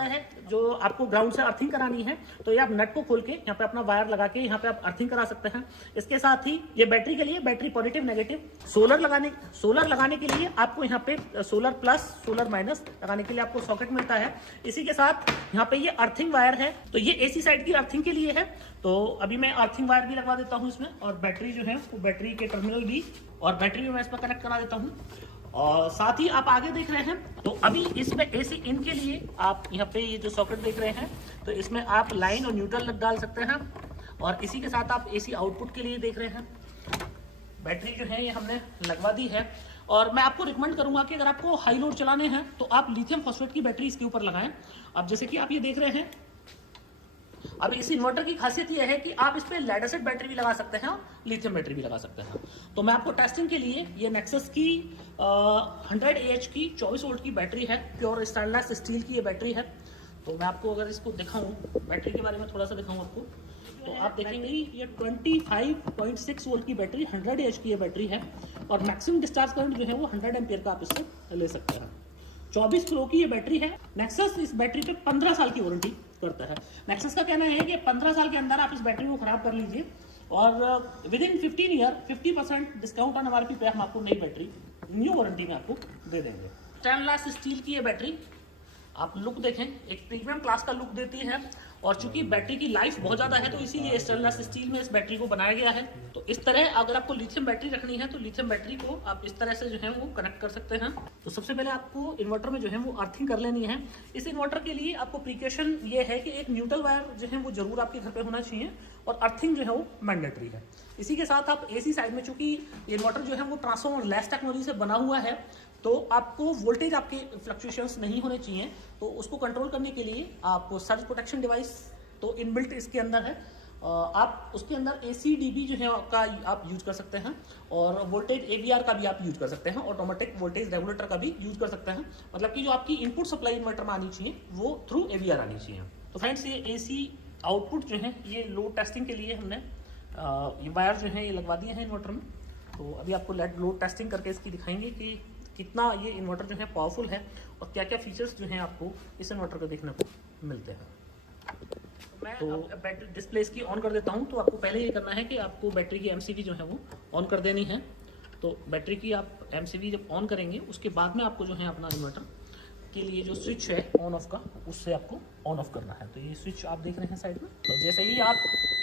होता है जो आपको ग्राउंड से अर्थिंग करानी है तो ये आप नट को खोल के यहाँ पे अपना वायर लगा के यहाँ पे आप अर्थिंग करा सकते हैं। इसके साथ ही ये बैटरी के लिए बैटरी पॉजिटिव नेगेटिव, सोलर लगाने के लिए आपको यहाँ पे सोलर प्लस सोलर माइनस लगाने के लिए आपको सॉकेट मिलता है। इसी के साथ यहाँ पे ये अर्थिंग वायर है, तो ये एसी साइड की अर्थिंग के लिए है। तो अभी मैं अर्थिंग वायर भी लगवा देता हूँ इसमें, और बैटरी जो है वो बैटरी के टर्मिनल भी और बैटरी भी मैं इसमें कनेक्ट करा देता हूँ। और साथ ही आप आगे देख रहे हैं तो अभी इसमें एसी इन के लिए आप यहाँ पे ये जो सॉकेट देख रहे हैं तो इसमें आप लाइन और न्यूट्रल डाल सकते हैं। और इसी के साथ आप एसी आउटपुट के लिए देख रहे हैं बैटरी जो है ये हमने लगवा दी है। और मैं आपको रिकमेंड करूंगा कि अगर आपको हाई लोड चलाने हैं तो आप लिथियम फॉस्फेट की बैटरी इसके ऊपर लगाएं। अब जैसे कि आप ये देख रहे हैं, अब इस इन्वर्टर की खासियत यह है कि आप इस पे लेड एसिड बैटरी भी लगा सकते हैं और लिथियम बैटरी भी लगा सकते हैं। तो मैं आपको टेस्टिंग के लिए ये नेक्सस की 100 AH की 24 वोल्ट की बैटरी है, प्योर स्टेनलेस स्टील की ये बैटरी है। तो मैं आपको अगर इसको दिखाऊं, बैटरी के बारे में थोड़ा सा दिखाऊं आपको, तो आप देखेंगे ये 25.6 वोल्ट की बैटरी 100 AH की ये बैटरी है। और मैक्सिमम डिस्चार्ज करंट जो है वो 100 एम्पियर का आप इससे ले सकते हैं। 24 किलो की ये बैटरी है। नेक्सस इस बैटरी पे 15 साल की वारंटी करता है। नेक्सस का कहना है कि 15 साल के अंदर आप इस बैटरी को खराब कर लीजिए और with in 15 year 50% discount on MRP पे हम आपको नई बैटरी न्यू वारंटी में आपको दे देंगे। स्टेनलेस स्टील की ये बैटरी आप लुक देखें, एक प्रीमियम क्लास का लुक देती है। और चूंकि बैटरी की लाइफ बहुत ज़्यादा है तो इसीलिए स्टेनलेस स्टील में इस बैटरी को बनाया गया है। तो इस तरह अगर आपको लिथियम बैटरी रखनी है तो लिथियम बैटरी को आप इस तरह से जो है वो कनेक्ट कर सकते हैं। तो सबसे पहले आपको इन्वर्टर में जो है वो अर्थिंग कर लेनी है। इस इन्वर्टर के लिए आपको प्रिकॉशन ये है कि एक न्यूट्रल वायर जो है वो जरूर आपके घर पे होना चाहिए और अर्थिंग जो है वो मैंडेटरी है। इसी के साथ आप एसी साइड में, चूंकि इन्वर्टर जो है वो ट्रांसफॉर्मर लेस टेक्नोलॉजी से बना हुआ है तो आपको वोल्टेज आपके फ्लक्चुएशंस नहीं होने चाहिए। तो उसको कंट्रोल करने के लिए आप सर्ज प्रोटेक्शन डिवाइस तो इनबिल्ट इसके अंदर है। आप उसके अंदर ACDB जो है का आप यूज कर सकते हैं और वोल्टेज AVR का भी आप यूज कर सकते हैं, ऑटोमेटिक वोल्टेज रेगुलेटर का भी यूज कर सकते हैं। मतलब कि जो आपकी इनपुट सप्लाई इन्वर्टर में आनी चाहिए वो थ्रू AVR आनी चाहिए। तो फ्रेंड्स ये AC आउटपुट जो है ये लोड टेस्टिंग के लिए हमने ये वायर जो है ये लगवा दिए हैं इन्वर्टर में। तो अभी आपको लोड टेस्टिंग करके इसकी दिखाएंगे कि कितना ये इन्वर्टर जो है पावरफुल है और क्या क्या फीचर्स जो हैं आपको इस इन्वर्टर को देखने को मिलते हैं। मैं बैटरी डिस्प्ले इसकी ऑन कर देता हूं। तो आपको पहले ये करना है कि आपको बैटरी की MCV जो है वो ऑन कर देनी है। तो बैटरी की आप MCV जब ऑन करेंगे उसके बाद में आपको जो है अपना इन्वर्टर के लिए जो स्विच है ऑन ऑफ का उससे आपको ऑन ऑफ करना है। तो ये स्विच आप देख रहे हैं साइड में। तो जैसे ही आप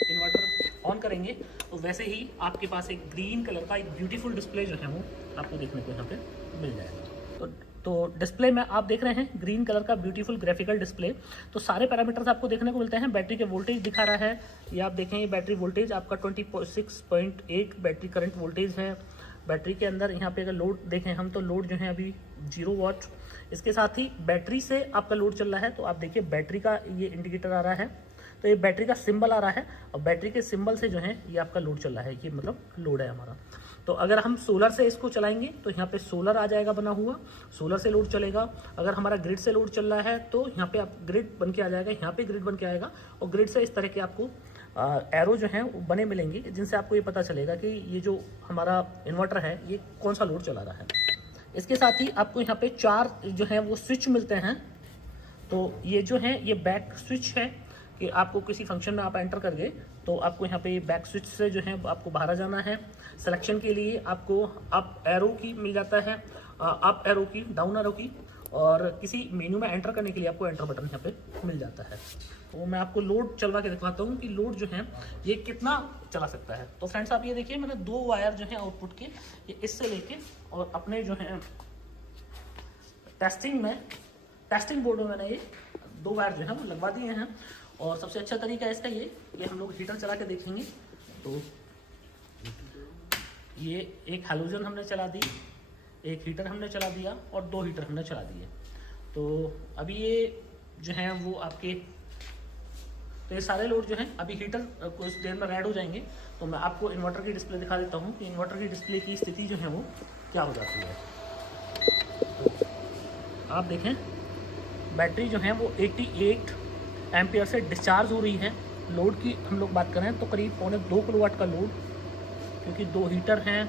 इन्वर्टर ऑन करेंगे तो वैसे ही आपके पास एक ग्रीन कलर का एक ब्यूटीफुल डिस्प्ले जो है वो आपको देखने को यहाँ पे मिल जाएगा। तो डिस्प्ले में आप देख रहे हैं ग्रीन कलर का ब्यूटीफुल ग्राफिकल डिस्प्ले। तो सारे पैरामीटर्स आपको देखने को मिलते हैं। बैटरी के वोल्टेज दिखा रहा है, ये आप देखें, ये बैटरी वोल्टेज आपका 26.8 बैटरी करंट वोल्टेज है। बैटरी के अंदर यहाँ पे अगर लोड देखें हम तो लोड जो है अभी 0 वाट। इसके साथ ही बैटरी से आपका लोड चल रहा है तो आप देखिए बैटरी का ये इंडिकेटर आ रहा है, तो ये बैटरी का सिंबल आ रहा है और बैटरी के सिंबल से जो है ये आपका लोड चल रहा है, ये मतलब लोड है हमारा। तो अगर हम सोलर से इसको चलाएंगे तो यहाँ पे सोलर आ जाएगा बना हुआ, सोलर से लोड चलेगा। अगर हमारा ग्रिड से लोड चल रहा है तो यहाँ पे आप ग्रिड बन के आ जाएगा, यहाँ पे ग्रिड बन के आएगा और ग्रिड से इस तरह के आपको एरो जो हैं वो बने मिलेंगे जिनसे आपको ये पता चलेगा कि ये जो हमारा इन्वर्टर है ये कौन सा लोड चला रहा है। इसके साथ ही आपको यहाँ पे 4 जो है वो स्विच मिलते हैं। तो ये जो है ये बैक स्विच है कि आपको किसी फंक्शन में आप एंटर कर गए तो आपको यहाँ पे बैक स्विच से जो है आपको बाहर आ जाना है। सिलेक्शन के लिए आपको अप एरो की मिल जाता है, अप एरो की, डाउन एरो की, और किसी मेन्यू में एंटर करने के लिए आपको एंटर बटन यहाँ पे मिल जाता है। तो मैं आपको लोड चलवा के दिखाता हूँ कि लोड जो है ये कितना चला सकता है। तो फ्रेंड्स आप ये देखिए, मैंने 2 वायर जो है आउटपुट के ये इससे लेके और अपने जो है टेस्टिंग बोर्ड में मैंने ये 2 वायर जो है वो लगवा दिए हैं। और सबसे अच्छा तरीका है इसका ये हम लोग हीटर चला के देखेंगे। तो ये एक हैलोजन हमने चला दी, एक हीटर हमने चला दिया और 2 हीटर हमने चला दिए। तो अभी ये जो है वो आपके, तो ये सारे लोड जो हैं अभी हीटर कुछ देर में रेड हो जाएंगे। तो मैं आपको इन्वर्टर की डिस्प्ले दिखा देता हूँ कि इन्वर्टर की डिस्प्ले की स्थिति जो है वो क्या हो जाती है। तो आप देखें बैटरी जो है वो 88 एम्पियर से डिस्चार्ज हो रही है। लोड की हम लोग बात करें तो करीब 2.25 किलोवाट का लोड, क्योंकि 2 हीटर हैं,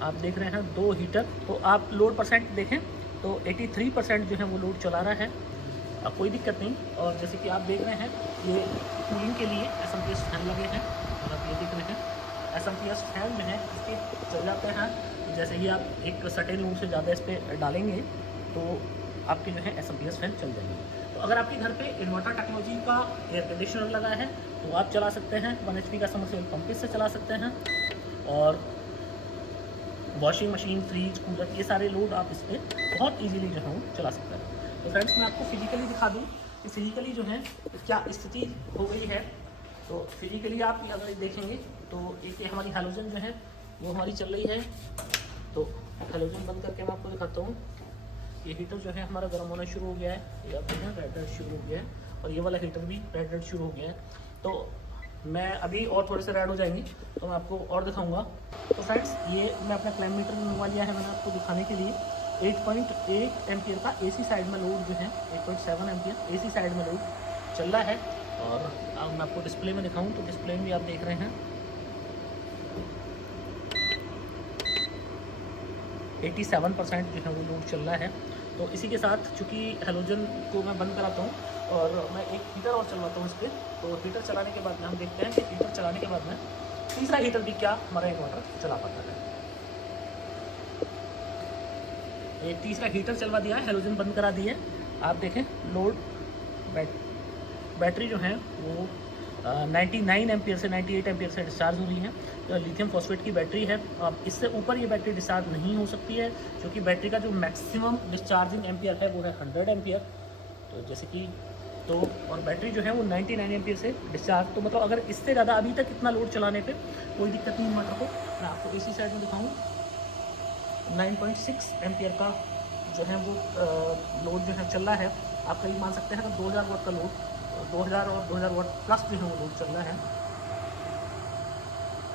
आप देख रहे हैं 2 हीटर। तो आप लोड परसेंट देखें तो 83% जो है वो लोड चला रहा है। कोई दिक्कत नहीं। और जैसे कि आप देख रहे हैं ये कूलिंग के लिए SMPS फैन लगे हैं, और आप ये देख रहे हैं SMPS फैन जो है इसके चल जाते हैं। जैसे ही आप एक सर्टेन लोड से ज़्यादा इस पर डालेंगे तो आपके जो है SMPS फैन चल जाएंगे। तो अगर आपके घर पे इन्वर्टर टेक्नोलॉजी का एयर कंडीशनर लगा है तो आप चला सकते हैं, 1 HP का समरसेबल पंप से चला सकते हैं। और वॉशिंग मशीन, फ्रिज, कूलर, ये सारे लोड आप इस पर बहुत ईजीली जो है वो चला सकते हैं। तो फ्रेंड्स मैं आपको फिजिकली दिखा दूँ कि फिजिकली जो है क्या स्थिति हो गई है। तो फिजिकली आप अगर देखेंगे तो एक हमारी हैलोजन जो है वो हमारी चल रही है। तो हैलोजन बंद करके मैं आपको दिखाता हूँ। ये हीटर जो है हमारा गर्म होना शुरू हो गया है, ये आप देखें रेड रेड शुरू हो गया है, और ये वाला हीटर भी रेड रेड शुरू हो गया है। तो मैं अभी और थोड़े से रेड हो जाएंगे तो मैं आपको और दिखाऊंगा। तो फ्रेंड्स ये मैं अपना क्लाइम मीटर मंगवा लिया है मैंने आपको दिखाने के लिए। 8.8 एम्पियर का AC साइड में लोड जो है 8.7 एम्पियर AC साइड में लोड चल रहा है। और अब मैं आपको डिस्प्ले में दिखाऊं तो डिस्प्ले में भी आप देख रहे हैं 87% जो है वो लोड चल रहा है। तो इसी के साथ चूँकि हैलोजन को मैं बंद कराता हूँ और मैं एक हीटर और चलवाता हूँ इस पर। तो हीटर चलाने के बाद में हम देखते हैं कि हीटर चलाने के बाद में तीसरा हीटर भी क्या हमारा इन्वर्टर चला पाता है। ये तीसरा हीटर चलवा दिया है, हैलोजन बंद करा दी है। आप देखें लोड बैटरी जो है वो 99 एम्पियर से 98 एम्पियर से डिस्चार्ज हो रही है। तो लिथियम फॉस्फेट की बैटरी है। अब इससे ऊपर ये बैटरी डिस्चार्ज नहीं हो सकती है क्योंकि बैटरी का जो मैक्सिमम डिस्चार्जिंग एम्पियर है वो है 100 एम्पियर। तो जैसे कि तो और बैटरी जो है वो 99 एम्पियर से डिस्चार्ज। तो मतलब अगर इससे ज़्यादा अभी तक इतना लोड चलाने पे कोई दिक्कत नहीं इन्वर्टर को। मैं आपको AC साइड में दिखाऊँ 9.6 एम्पियर का जो है वो लोड जो है चल रहा है। आप करीब मान सकते हैं कि 2000 वाट का लोड 2000 और 2000 वाट प्लस जो है वो लोड चल रहा है।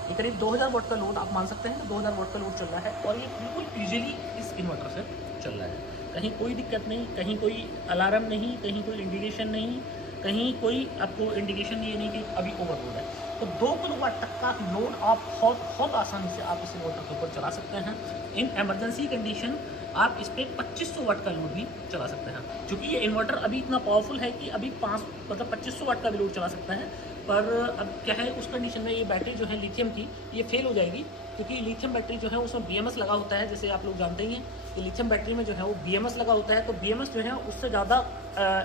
ये करीब 2000 वाट का लोड आप मान सकते हैं कि 2000 वाट का लोड चल रहा है। और ये बिल्कुल ईजिली इस इन्वर्टर से चल रहा है, कहीं कोई दिक्कत नहीं, कहीं कोई अलार्म नहीं, कहीं कोई इंडिकेशन नहीं, कहीं कोई आपको इंडिकेशन ये नहीं कि अभी ओवरलोड है। तो 2 किलोवाट तक का लोड आप बहुत आसानी से आप इस इन्वर्टर के ऊपर चला सकते हैं। इन एमरजेंसी कंडीशन आप इस पर 2500 वाट का लोड भी चला सकते हैं। क्योंकि ये इन्वर्टर अभी इतना पावरफुल है कि अभी 2500 वाट का भी लोड चला सकता है। पर अब क्या है उस कंडीशन में ये बैटरी जो है लिथियम की ये फेल हो जाएगी, क्योंकि लिथियम बैटरी जो है उसमें BMS लगा होता है। जैसे आप लोग जानते ही हैं कि लिथियम बैटरी में जो है वो BMS लगा होता है। तो BMS जो है उससे ज़्यादा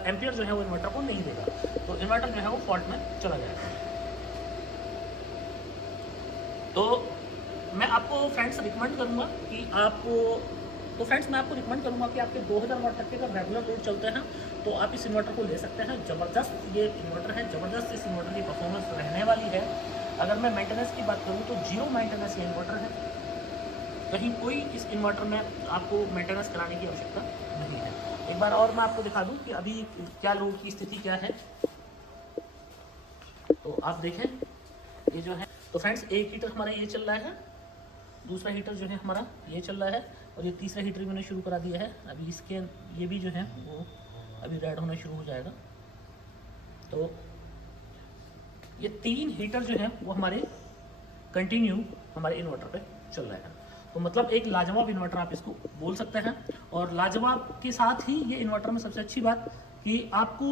एम्पियर जो है वो इन्वर्टर को नहीं देगा, तो इन्वर्टर जो है वो फॉल्ट में चला जाएगा। तो मैं आपको फ्रेंड्स रिकमेंड करूँगा कि मैं आपको रिकमेंड करूँगा कि आपके 2000 वाट तक के अगर रेगुलर लोड चलते हैं तो आप इस इन्वर्टर को ले सकते हैं। ज़बरदस्त ये इन्वर्टर है, ज़बरदस्त इस इन्वर्टर की परफॉर्मेंस रहने वाली है। अगर मैं मेंटेनेंस की बात करूँ तो 0 मेंटेनेंस ये इन्वर्टर है। कहीं कोई इस इन्वर्टर में आपको मेंटेनेंस कराने की आवश्यकता नहीं है। एक बार और मैं आपको दिखा दूँ कि अभी क्या लोड की स्थिति क्या है। तो आप देखें ये जो है, तो फ्रेंड्स एक हीटर हमारा ये चल रहा है, दूसरा हीटर जो है हमारा ये चल रहा है, और ये तीसरा हीटर भी मैंने शुरू करा दिया है। अभी इसके ये भी जो है वो अभी रेड होना शुरू हो जाएगा। तो ये 3 हीटर जो है वो हमारे कंटिन्यू हमारे इन्वर्टर पे चल रहे हैं। तो मतलब एक लाजवाब इन्वर्टर आप इसको बोल सकते हैं। और लाजवाब के साथ ही ये इन्वर्टर में सबसे अच्छी बात कि आपको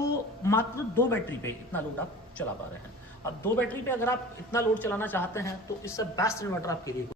मात्र 2 बैटरी पे इतना लोड आप चला पा रहे हैं। अब 2 बैटरी पे अगर आप इतना लोड चलाना चाहते हैं तो इससे बेस्ट इन्वर्टर आपके लिए